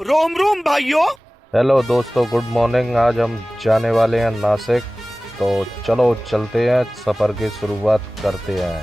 रोम रोम भाइयों। हेलो दोस्तों, good morning. आज हम जाने वाले हैं नासिक, तो चलो चलते हैं, सफर की शुरुआत करते हैं।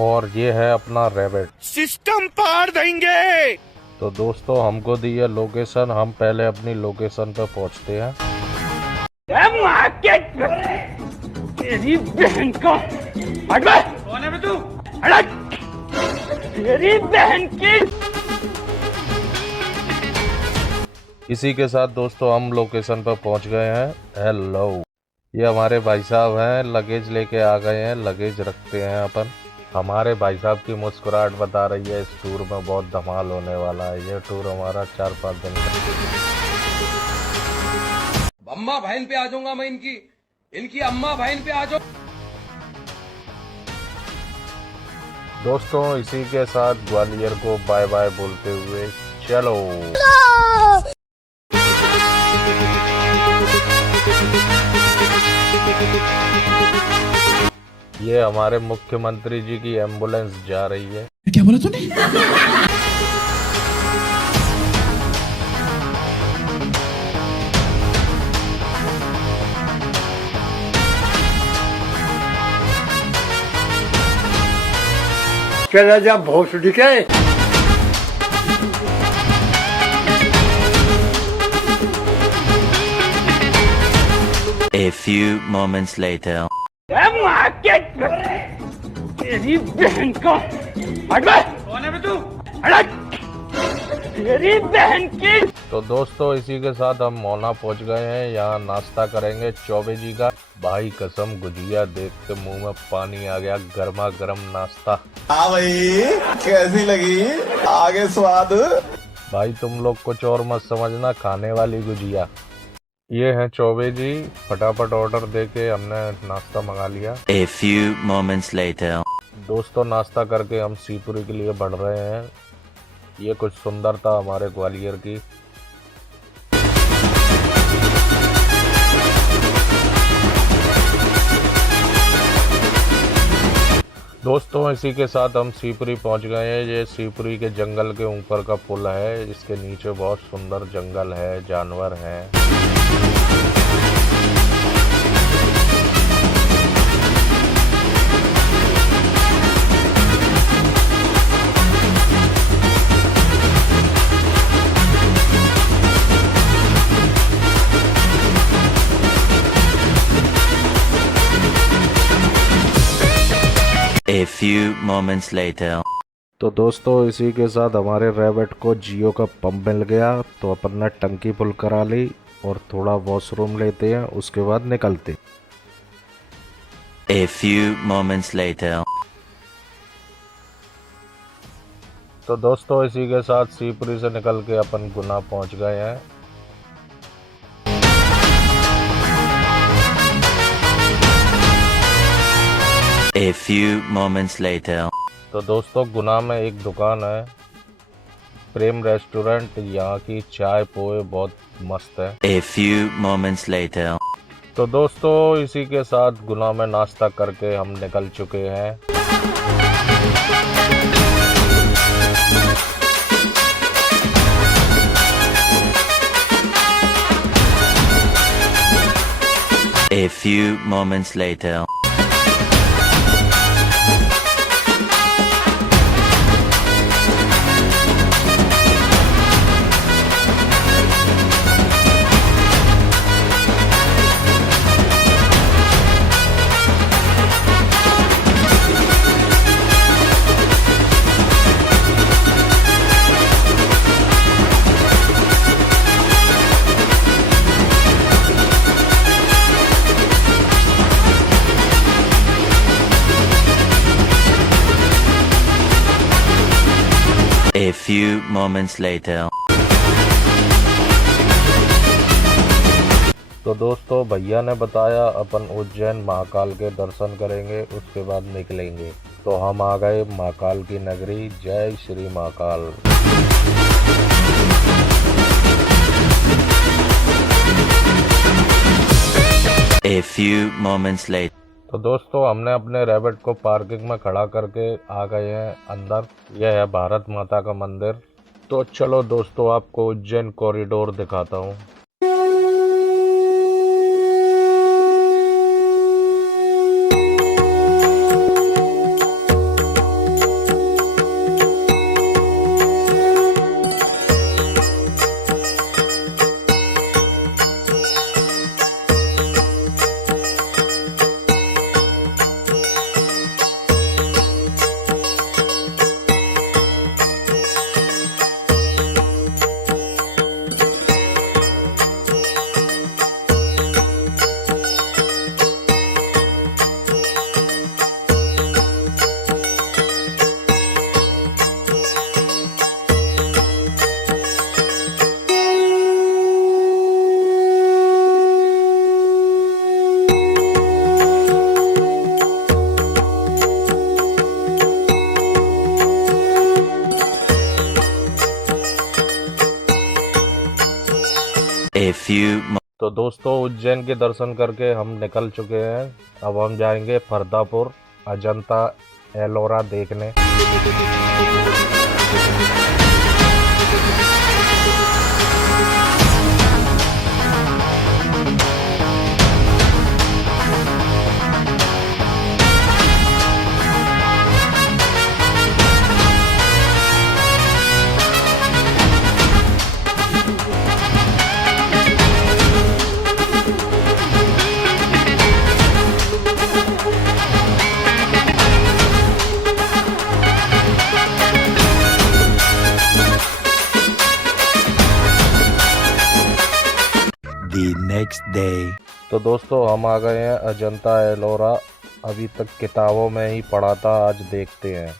और ये है अपना रैबिट। सिस्टम पार देंगे। तो दोस्तों, हमको दी है लोकेशन, हम पहले अपनी लोकेशन पे पहुंचते हैं। तेरी बहन को कौन है बे तू? तेरी बहन की। इसी के साथ दोस्तों हम लोकेशन पर पहुंच गए हैं। हेलो, ये हमारे भाई साहब हैं, लगेज लेके आ गए हैं। लगेज रखते हैं अपन। हमारे भाई साहब की मुस्कुराहट बता रही है इस टूर में बहुत धमाल होने वाला है। ये टूर हमारा 4-5 दिन का। अम्मा बहन पे आ जाऊंगा मैं, इनकी अम्मा बहन पे आ जाऊं। दोस्तों, इसी के साथ ग्वालियर को बाय बाय बोलते हुए चलो। ये हमारे मुख्यमंत्री जी की एम्बुलेंस जा रही है। क्या बोला तूने? चला जा भोसड़ी के। A few moments later. तेरी बहन को कौन है बे तू? तेरी बहन की। तो दोस्तों, इसी के साथ हम मोना पहुंच गए हैं। यहाँ नाश्ता करेंगे चौबे जी का। भाई कसम, गुजिया देख के मुंह में पानी आ गया। गर्मा गर्म नाश्ता। हाँ भाई, कैसी लगी? आगे स्वाद। भाई तुम लोग कुछ और मत समझना, खाने वाली गुजिया। ये हैं चौबे जी। फटाफट ऑर्डर देके हमने नाश्ता मंगा लिया। A few moments later. दोस्तों, नाश्ता करके हम शिवपुरी के लिए बढ़ रहे हैं। ये कुछ सुंदरता हमारे ग्वालियर की। दोस्तों, इसी के साथ हम शिवपुरी पहुंच गए हैं। ये शिवपुरी के जंगल के ऊपर का पुल है। इसके नीचे बहुत सुंदर जंगल है, जानवर हैं। A few moments later. तो दोस्तों, इसी के साथ हमारे रैबिट को जियो का पंप मिल गया, तो अपन ने टंकी फुल करा ली और थोड़ा वॉशरूम लेते हैं, उसके बाद निकलते। A few moments later. तो दोस्तों, इसी के साथ शिवपुरी से निकल के अपन गुना पहुंच गए हैं। A few moments later. तो दोस्तों, गुना में एक दुकान है, प्रेम रेस्टोरेंट। यहाँ की चाय पोए बहुत मस्त है। A few moments later. तो दोस्तों, इसी के साथ गुना में नाश्ता करके हम निकल चुके हैं। A few moments later. A few moments later. तो दोस्तों, भैया ने बताया अपन उज्जैन महाकाल के दर्शन करेंगे, उसके बाद निकलेंगे। तो हम आ गए महाकाल की नगरी। जय Shri Mahakal. A few moments later. तो दोस्तों हमने अपने रैबिट को पार्किंग में खड़ा करके आ गए हैं अंदर। यह है भारत माता का मंदिर। तो चलो दोस्तों आपको उज्जैन कॉरिडोर दिखाता हूँ। A few तो दोस्तों उज्जैन के दर्शन करके हम निकल चुके हैं। अब हम जाएंगे फरदापुर अजंता एलोरा देखने। the next day. तो दोस्तों हम आ गए हैं अजंता एलोरा। अभी तक किताबों में ही पढ़ा था, आज देखते हैं।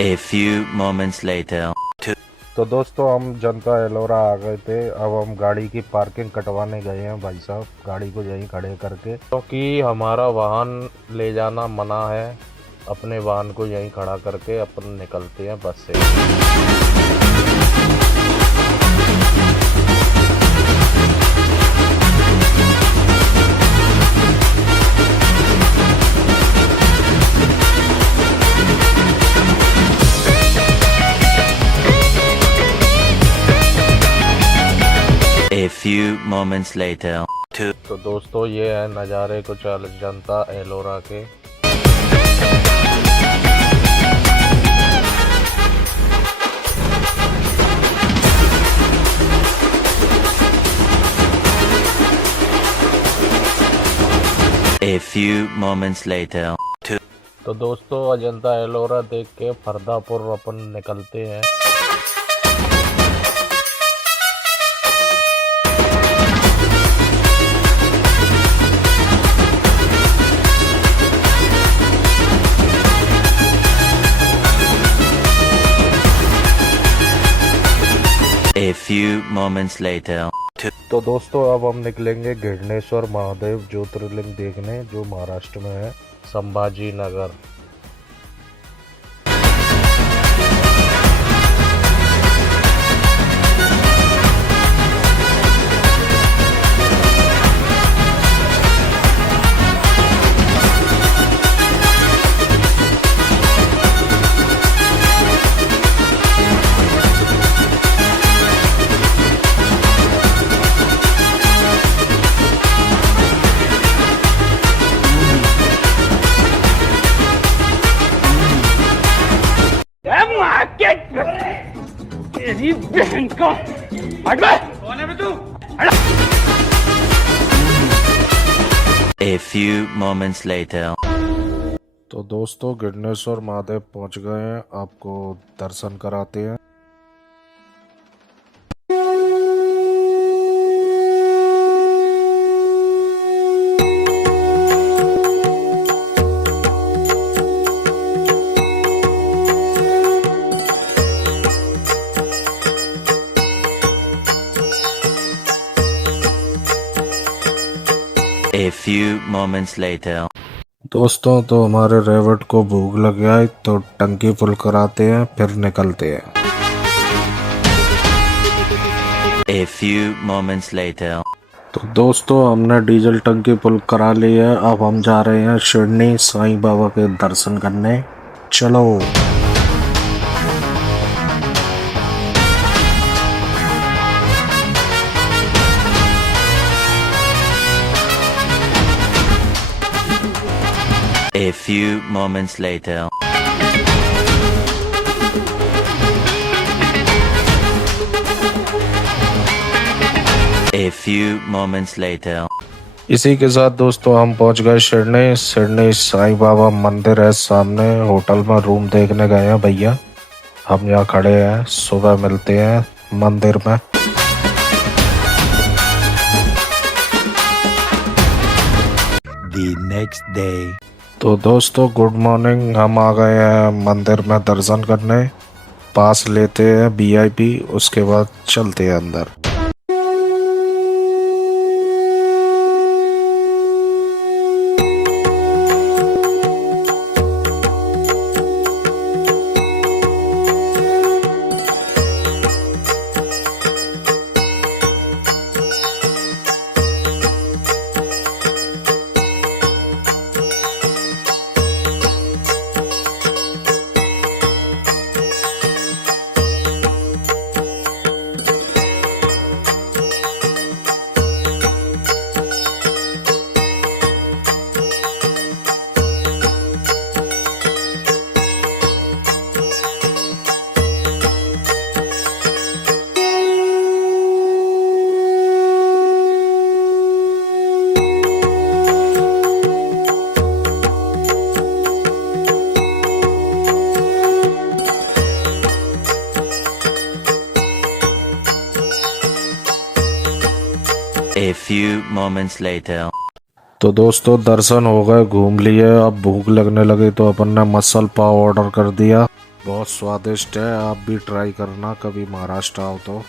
A few moments later. तो दोस्तों हम जनता एलोरा आ गए थे। अब हम गाड़ी की पार्किंग कटवाने गए हैं भाई साहब, गाड़ी को यहीं खड़े करके, क्योंकि हमारा वाहन ले जाना मना है। अपने वाहन को यहीं खड़ा करके अपन निकलते हैं बस से। A few moments later. तो दोस्तों ये है नज़ारे कुछ अजंता एलोरा के। A few moments later. तो दोस्तों अजंता एलोरा देख के फरदापुर अपन निकलते हैं। A few moments later. तो दोस्तों अब हम निकलेंगे घृणेश्वर महादेव ज्योतिर्लिंग देखने, जो महाराष्ट्र में है, संभाजी नगर। तेरी बहन का हट बे। कौन है बे तू? A few moments later. तो दोस्तों घृणेश्वर महादेव पहुंच गए हैं, आपको दर्शन कराते हैं। A few moments later. दोस्तों तो हमारे रेवट को भूख लग गया है तो टंकी फुल कराते हैं फिर निकलते हैं। A few moments later. तो दोस्तों हमने डीजल टंकी फुल करा ली है। अब हम जा रहे हैं शिरडी साईं बाबा के दर्शन करने। चलो। A few moments later. A few moments later. इसी के साथ दोस्तों हम पहुंच गए शिरडी साईं बाबा मंदिर है सामने। होटल में रूम देखने गए हैं भैया। हम यहाँ खड़े हैं, सुबह मिलते हैं मंदिर में। The next day. तो दोस्तों गुड मॉर्निंग। हम आ गए हैं मंदिर में दर्शन करने। पास लेते हैं VIP, उसके बाद चलते हैं अंदर। A few moments later. तो दोस्तों दर्शन हो गए, घूम लिए। अब भूख लगने लगी तो अपन ने मसल पाव ऑर्डर कर दिया। बहुत स्वादिष्ट है, आप भी ट्राई करना कभी महाराष्ट्र आओ तो।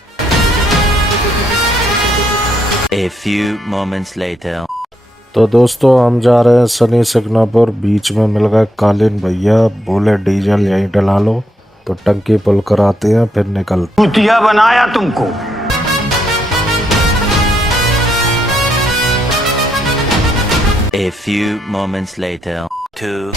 A few moments later. तो दोस्तों हम जा रहे हैं शनि सिग्नापुर। बीच में मिल गए कालीन भैया, बोले डीजल यहीं डला लो। तो टंकी फुल कराते हैं फिर निकलते। कुतिया बनाया तुमको। A few moments later. 2.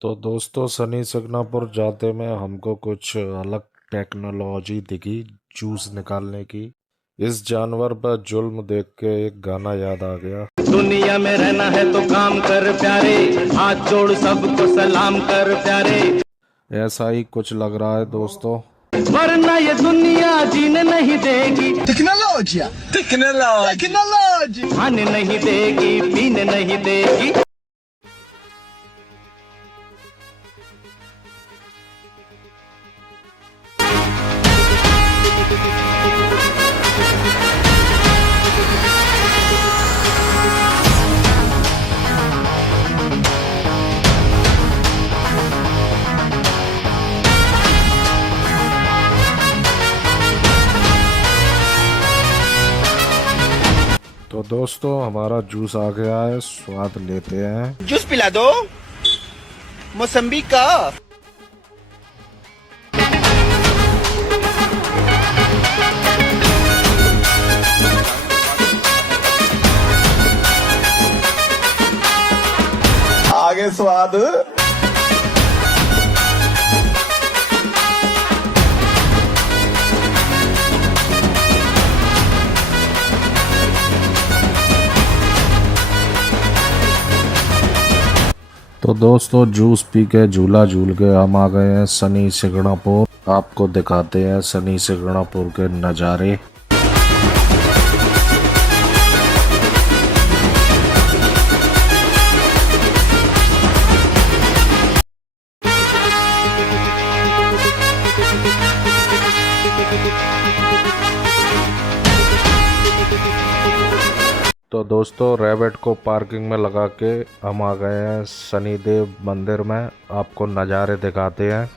तो दोस्तों शनि सिग्नापुर जाते में हमको कुछ अलग टेक्नोलॉजी दिखी जूस निकालने की। इस जानवर पर जुल्म देख के एक गाना याद आ गया। दुनिया में रहना है तो काम कर प्यारे, हाथ जोड़ सबको सलाम कर प्यारे। ऐसा ही कुछ लग रहा है दोस्तों। वरना ये दुनिया जीने नहीं देगी। टेक्नोलॉजी खाने नहीं देगी, पीने नहीं देगी। तो दोस्तों हमारा जूस आ गया है, स्वाद लेते हैं। जूस पिला दो मौसम्बी का। आगे स्वाद। तो दोस्तों जूस पी के झूला झूल के हम आ गए हैं शनि सिग्नापुर। आपको दिखाते हैं शनि सिग्नापुर के नज़ारे। तो दोस्तों रैबिट को पार्किंग में लगा के हम आ गए हैं शनिदेव मंदिर में। आपको नज़ारे दिखाते हैं।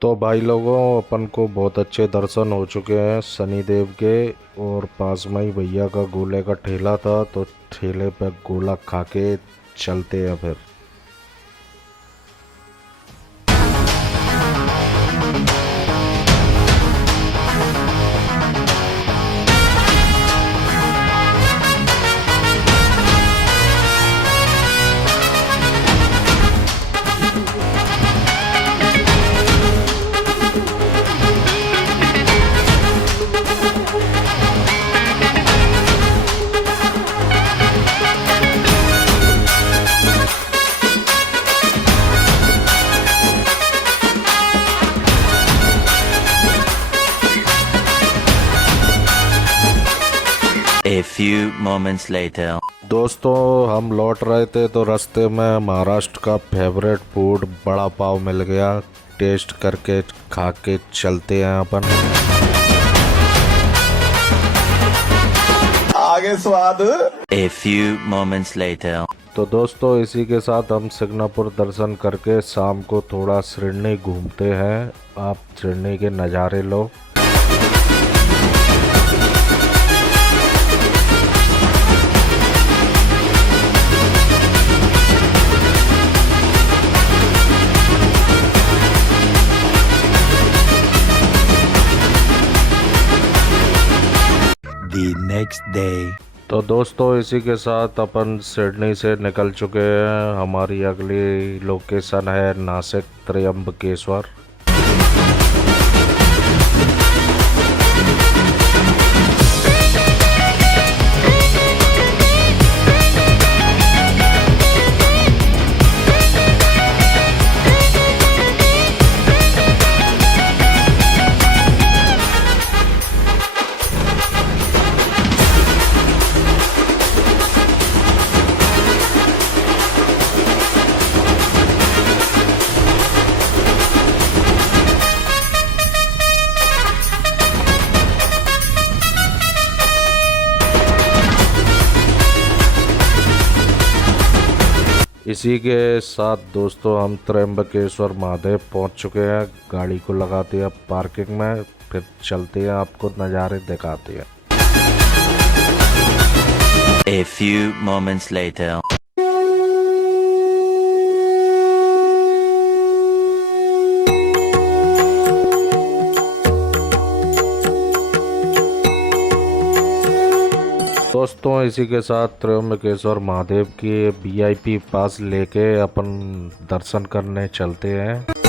तो भाई लोगों, अपन को बहुत अच्छे दर्शन हो चुके हैं शनिदेव के। और पास में ही भैया का गोले का ठेला था, तो ठेले पे गोला खा के चलते हैं फिर। A few moments later. दोस्तों हम लौट रहे थे तो रास्ते में महाराष्ट्र का फेवरेट फूड बड़ा पाव मिल गया। टेस्ट करके खा के चलते हैं अपन। आगे स्वाद। A few moments later. तो दोस्तों इसी के साथ हम सिग्नापुर दर्शन करके शाम को थोड़ा सिडनी घूमते हैं। आप सिडनी के नज़ारे लो। The next day. तो दोस्तों इसी के साथ अपन सिडनी से निकल चुके हैं। हमारी अगली लोकेशन है नासिक त्र्यंबकेश्वर। इसी के साथ दोस्तों हम त्र्यंबकेश्वर महादेव पहुंच चुके हैं। गाड़ी को लगाते हैं पार्किंग में, फिर चलते हैं, आपको नज़ारे दिखाते हैं। A few moments later. दोस्तों इसी के साथ त्र्यंबकेश्वर महादेव की VIP पास लेके अपन दर्शन करने चलते हैं।